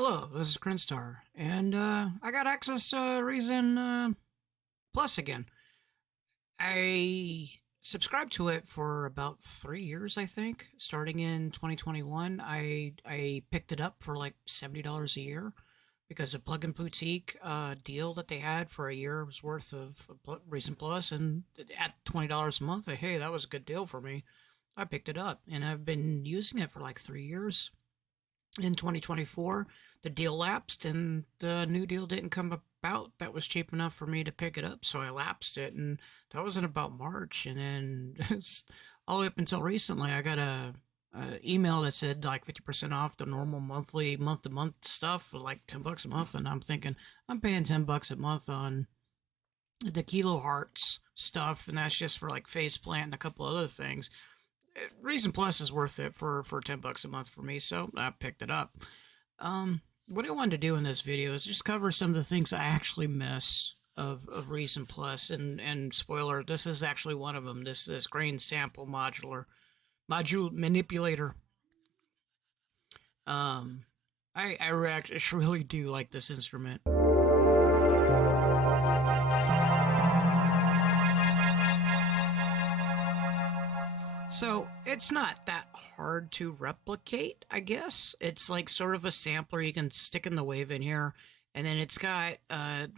Hello, this is Krinstar, and I got access to Reason Plus again. I subscribed to it for about 3 years, I think. Starting in 2021, I picked it up for like $70 a year because a plug-in boutique deal that they had for a year's worth of Reason Plus, and at $20 a month, hey, that was a good deal for me. I picked it up, and I've been using it for like 3 years. In 2024, the deal lapsed and the new deal didn't come about that was cheap enough for me to pick it up. So I lapsed it, and that was in about March. And then all the way up until recently, I got a email that said like 50% off the normal monthly, month to month stuff for like $10 a month. And I'm thinking, I'm paying $10 a month on the Kilo Hearts stuff, and that's just for like Faceplant and a couple other things. Reason Plus is worth it for $10 a month for me, so I picked it up. What I wanted to do in this video is just cover some of the things I actually miss of Reason Plus, and spoiler, this is actually one of them. This grain sample module manipulator. Um, I really do like this instrument. So it's not that hard to replicate, I guess. It's like sort of a sampler you can stick in the wave in here, and then it's got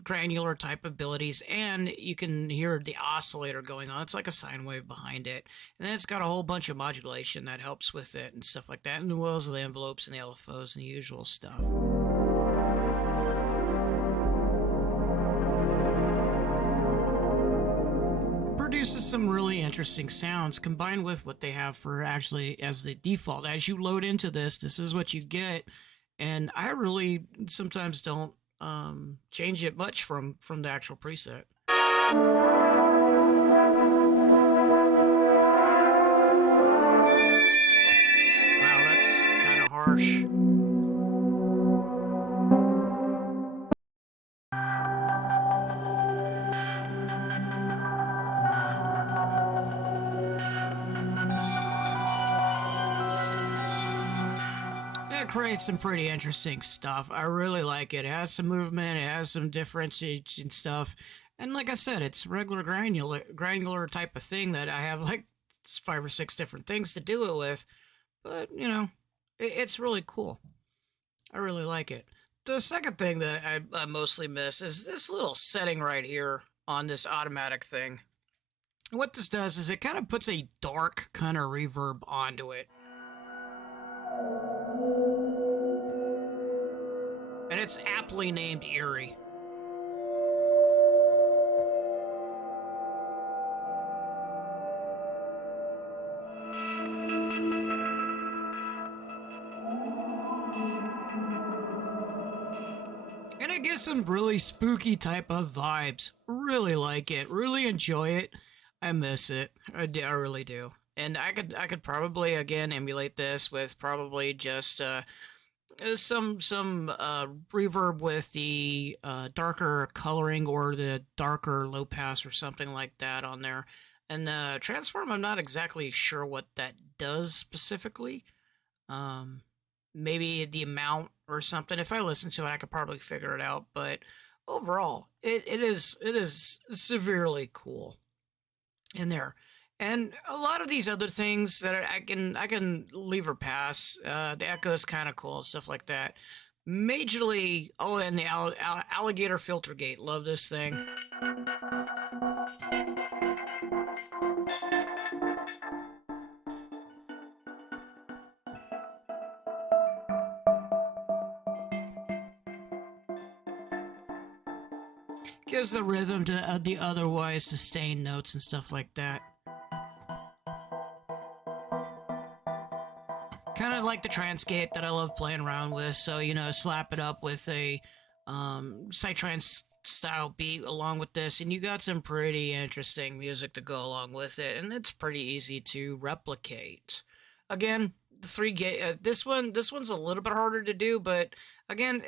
granular type abilities, and you can hear the oscillator going on. It's like a sine wave behind it, and then it's got a whole bunch of modulation that helps with it and stuff like that, and as well as the envelopes and the LFOs and the usual stuff. Produces some really interesting sounds combined with what they have for actually as the default. As you load into this is what you get, and I really sometimes don't change it much from the actual preset. Wow, that's kind of harsh. It creates some pretty interesting stuff. I really like it. It has some movement. It has some differentiation stuff. And like I said, it's regular granular type of thing that I have like 5 or 6 different things to do it with. But it's really cool. I really like it. The second thing that I mostly miss is this little setting right here on this automatic thing. What this does is it kind of puts a dark kind of reverb onto it. And it's aptly named Eerie. And it gives some really spooky type of vibes. Really like it. Really enjoy it. I miss it. I really do. And I could probably again emulate this with probably just some reverb with the darker coloring or the darker low pass or something like that on there. And the transform, I'm not exactly sure what that does specifically. Um, Maybe the amount or something. If I listen to it, I could probably figure it out. But overall, it is severely cool in there. And a lot of these other things that I can leave or pass. The echo is kind of cool and stuff like that. Majorly, oh, and the alligator filter gate. Love this thing. Gives the rhythm to the otherwise sustained notes and stuff like that. Kind of like the Transcape that I love playing around with. So, slap it up with a Psytrance style beat along with this, and you got some pretty interesting music to go along with it, and it's pretty easy to replicate. Again, the three gate. This one's a little bit harder to do, but again,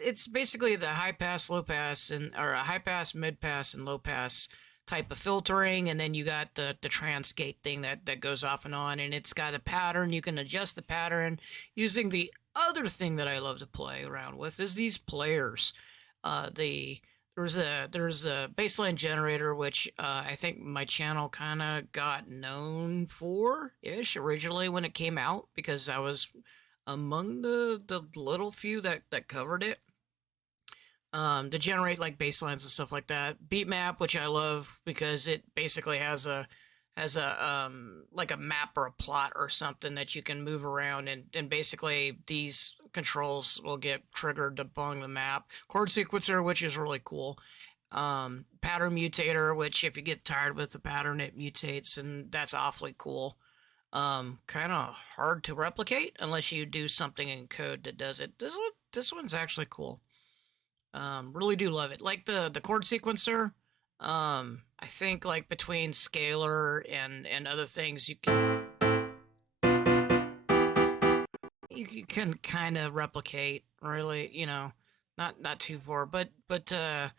it's basically the high pass, low pass, and or a high pass, mid pass, and low pass type of filtering, and then you got the transgate thing that goes off and on, and it's got a pattern. You can adjust the pattern using the other thing that I love to play around with is these players. The there's a baseline generator which I think my channel kind of got known for ish originally when it came out because I was among the little few that covered it to generate like baselines and stuff like that. Beatmap, which I love because it basically has a like a map or a plot or something that you can move around, and basically these controls will get triggered along the map. Chord sequencer, which is really cool. Pattern mutator, which if you get tired with the pattern, it mutates, and that's awfully cool. Kind of hard to replicate unless you do something in code that does it. This one's actually cool. Really do love it. Like the chord sequencer. I think like between scalar and other things, you can kind of replicate. Really, not too far, but the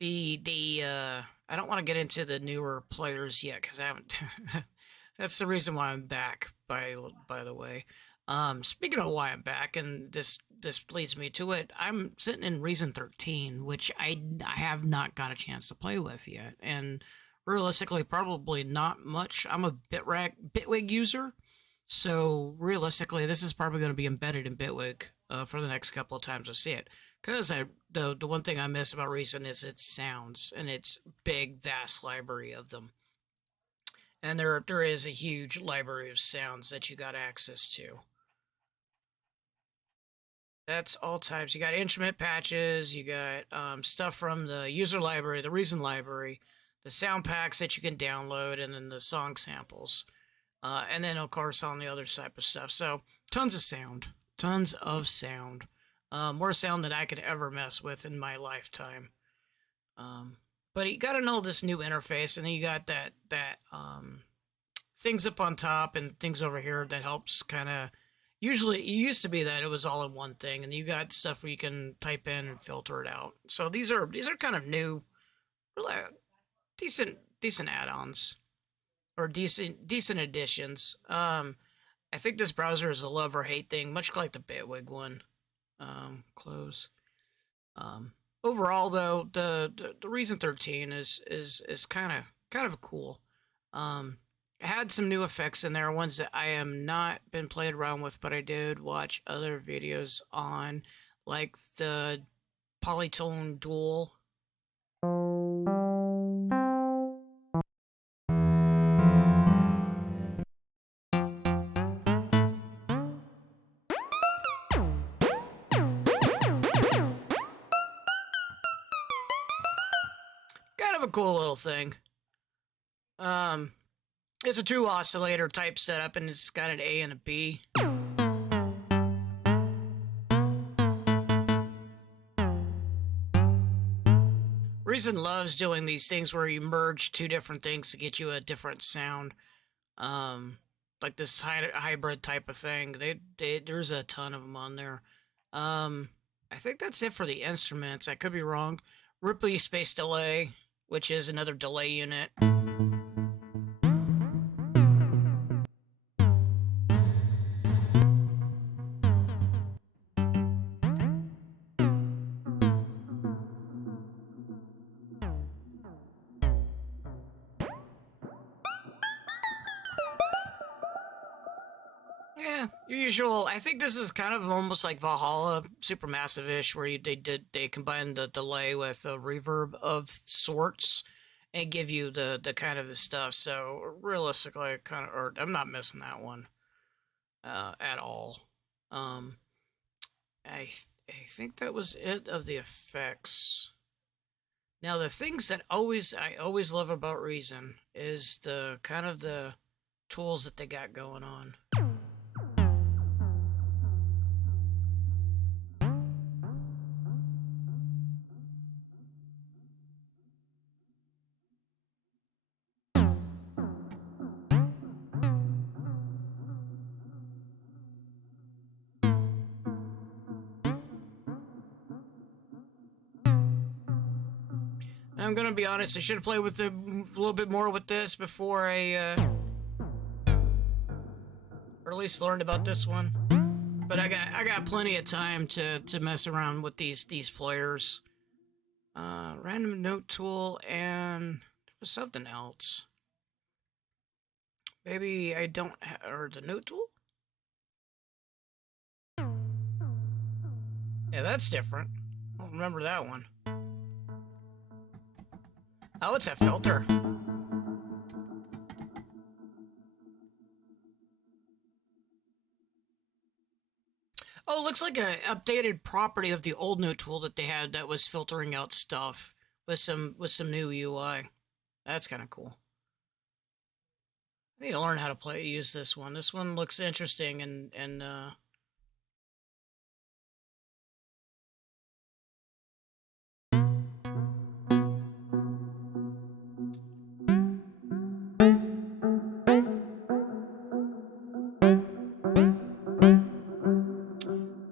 I don't want to get into the newer players yet because I haven't. That's the reason why I'm back. By the way, speaking of why I'm back, and this leads me to it. I'm sitting in Reason 13, which I have not got a chance to play with yet, and realistically, probably not much. I'm a Bitwig user, so realistically, this is probably going to be embedded in Bitwig for the next couple of times I see it. Because the one thing I miss about Reason is its sounds and its big, vast library of them. And there is a huge library of sounds that you got access to. That's all types. You got instrument patches, you got stuff from the user library, the Reason library, the sound packs that you can download, and then the song samples. And then, of course, on the other type of stuff. So, tons of sound. Tons of sound. More sound than I could ever mess with in my lifetime. But you got to know this new interface, and then you got that things up on top and things over here that helps kind of. Usually, it used to be that it was all in one thing, and you got stuff where you can type in and filter it out. So these are kind of new, really decent add-ons or decent additions. I think this browser is a love or hate thing, much like the Bitwig one. Close. Overall, though, the Reason 13 is kind of cool. It had some new effects in there, ones that I am not been played around with, but I did watch other videos on, like the Polytone Dual. Kind of a cool little thing. It's a true oscillator type setup, and it's got an A and a B. Reason loves doing these things where you merge two different things to get you a different sound. Like this hybrid type of thing. There's a ton of them on there. I think that's it for the instruments. I could be wrong. Ripley Space Delay, which is another delay unit. Yeah, your usual. I think this is kind of almost like Valhalla, Supermassive-ish, where they combine the delay with a reverb of sorts, and give you the kind of the stuff. So realistically, I'm not missing that one at all. Um, I think that was it of the effects. Now the things that I always love about Reason is the kind of the tools that they got going on. I'm gonna be honest, I should have played with the a little bit more with this before or at least learned about this one. But I got plenty of time to mess around with these players. Random note tool, and there was something else. Maybe I don't or the note tool? Yeah, that's different. I don't remember that one. Oh, it's a filter. Oh, it looks like an updated property of the old note tool that they had that was filtering out stuff with some new UI. That's kind of cool. I need to learn how to use this one. This one looks interesting and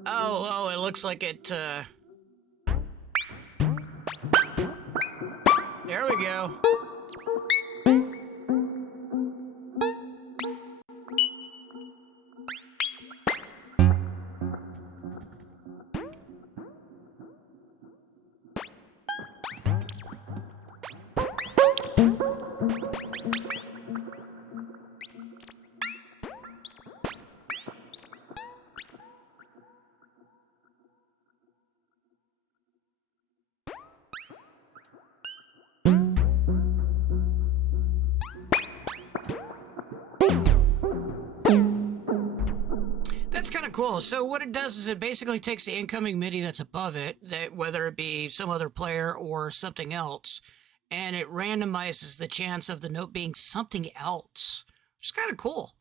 oh, it looks like it there we go. That's kind of cool. So what it does is it basically takes the incoming MIDI that's above it, that whether it be some other player or something else, and it randomizes the chance of the note being something else, which is kind of cool.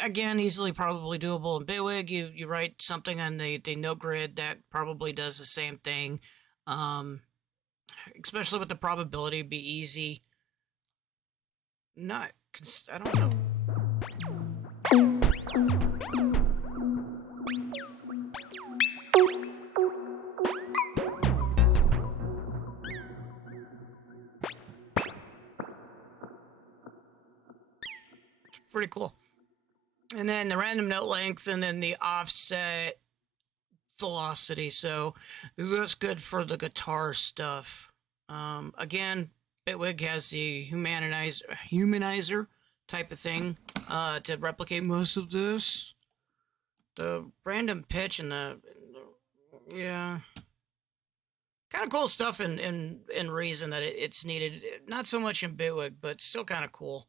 Again, easily probably doable in Bitwig. You write something on the note grid that probably does the same thing. Especially with the probability, it'd be easy. Not, I don't know. Pretty cool. And then the random note length and then the offset velocity. So that's good for the guitar stuff. Again, Bitwig has the humanizer type of thing to replicate most of this. The random pitch and yeah, kind of cool stuff in Reason that it's needed. Not so much in Bitwig, but still kind of cool.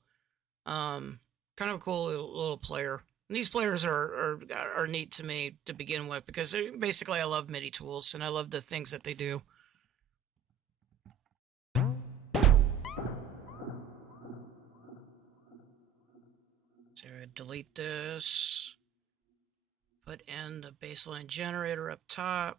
Kind of a cool little player. And these players are neat to me to begin with because basically I love MIDI tools and I love the things that they do. So delete this. Put in the baseline generator up top.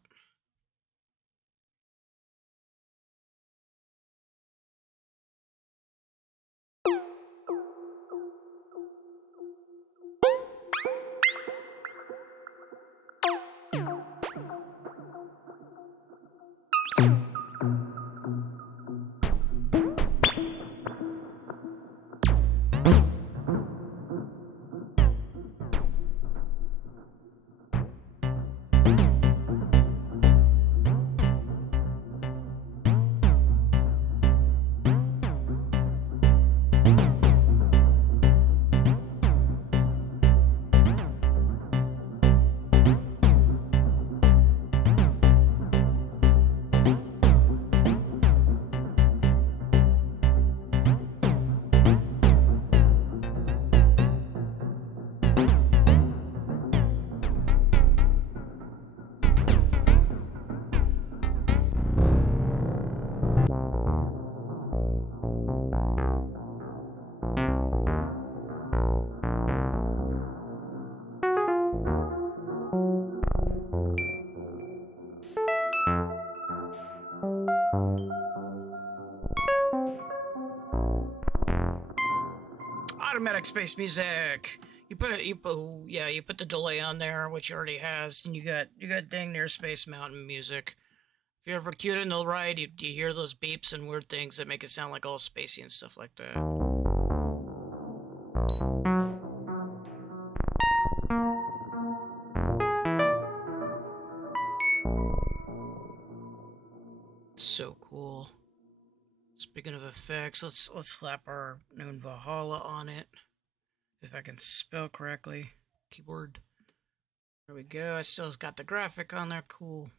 Automatic space music. You put the delay on there, which already has, and you got dang near Space Mountain music. you ever queued in the ride, you hear those beeps and weird things that make it sound like all spacey and stuff like that. So cool. Speaking of effects, let's slap our known Valhalla on it. If I can spell correctly. Keyboard. There we go. I still got the graphic on there. Cool.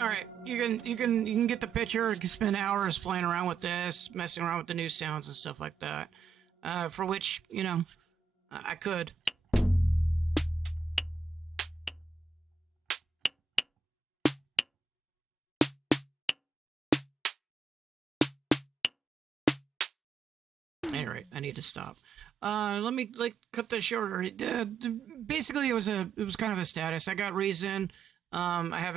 All right, you can get the picture. You can spend hours playing around with this, messing around with the new sounds and stuff like that. For which I could. Anyway, I need to stop. Let me cut this shorter. Basically, it was kind of a status. I got Reason. I have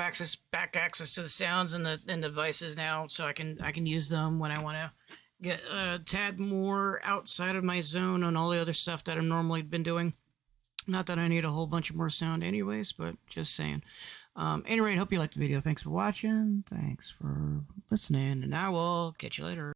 back access to the sounds and the devices now, so I can use them when I want to get a tad more outside of my zone on all the other stuff that I've normally been doing. Not that I need a whole bunch of more sound, anyways, but just saying. Anyway, hope you liked the video. Thanks for watching. Thanks for listening, and I will catch you later.